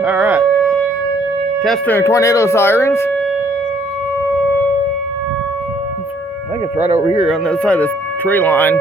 Alright. Testing tornado sirens. I think it's right over here on the other side of this tree line.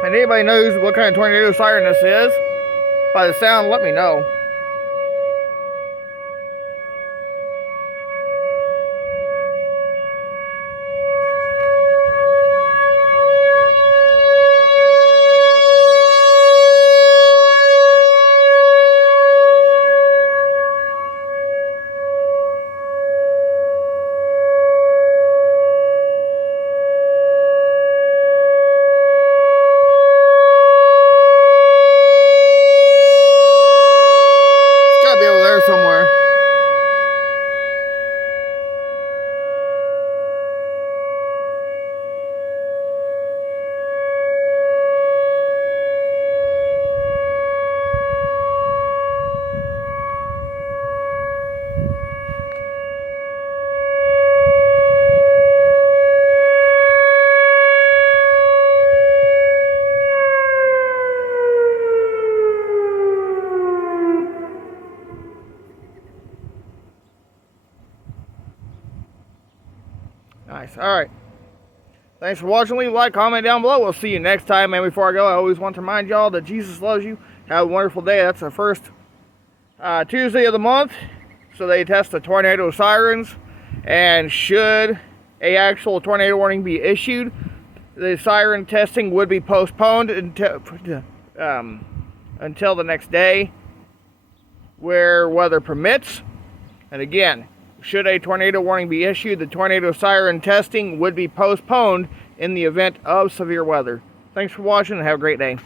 And anybody knows what kind of tornado siren this is, by the sound, let me know. Be over there somewhere. Nice. Alright. Thanks for watching. Leave a like, comment down below. We'll see you next time. And before I go, I always want to remind y'all that Jesus loves you. Have a wonderful day. That's the first Tuesday of the month. So they test the tornado sirens. And should an actual tornado warning be issued, the siren testing would be postponed until the next day, where weather permits. And again, should a tornado warning be issued, the tornado siren testing would be postponed in the event of severe weather. Thanks for watching and have a great day.